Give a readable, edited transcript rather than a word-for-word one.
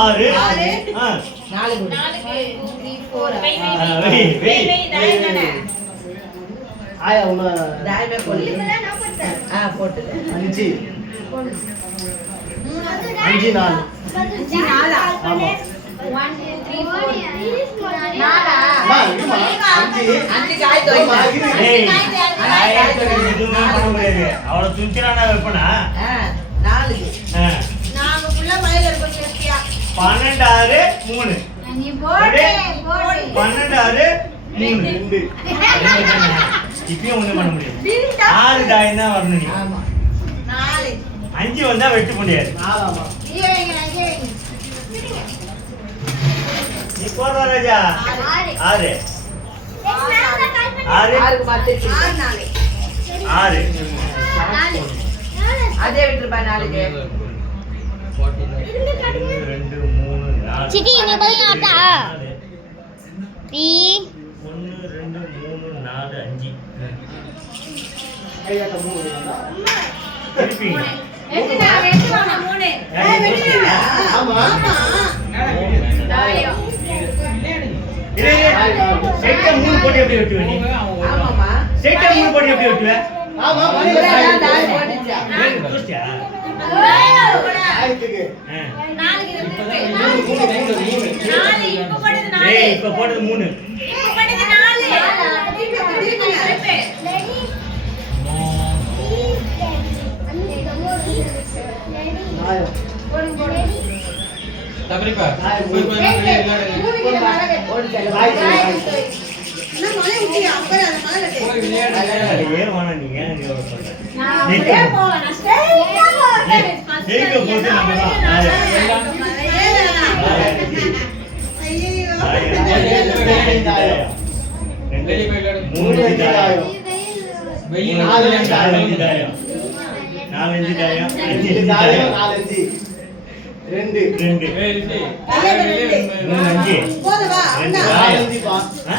6 4 ஆயா உன தாயமே போடு போட்டு 5 5 4 ஆமா 1 2 3 4 மா இதுமா 5 காய் தோய்மா ஏய் இதுமே பண்ண முடியாது அவள சுத்திரானா வெப்பனா 4 நாங்க புள்ள மயில இருக்க சேத்தியா 12 6 3 நீ போடு 12 6 3 2 இப்பயும் ஒண்ணு பண்ண முடியாது 6 தாயம் தான் வரணும் நீ ஆமா 4 5 வந்தா வெட்ட முடியாது 4 ஆமா நீ போடுற ராஜா 6 6 மாத்தி 6 அதே விட்டுப்பா 4 2 3 4 சித்தி இங்க போய் ஆட்டா 3 1 2 3 4 5 கையாட்ட 3 திருப்பி ஆமா செட்டை 3 போட்டு எப்படி வெட்டுவ நீ ஆமாமா செட்டை 3 போட்டு எப்படி வெட்டுவ ஆமா தாயம் போட்டுச்சா தூசியா ஆயிட்டுக்கு ஏய் இப்ப போட்டது 3 ஆயா தபரிப்பா ஏறுவானா நீங்க நீ எவ்வளவு சொல்ற ஜெயிக்க போது நம்ம தான் வெயில் 4 தாயம் 4 தாயம் 5 தாயம் 4 2 2 ஏய் ரிஷி 3 5 போதுவா 2 4 பா ஆ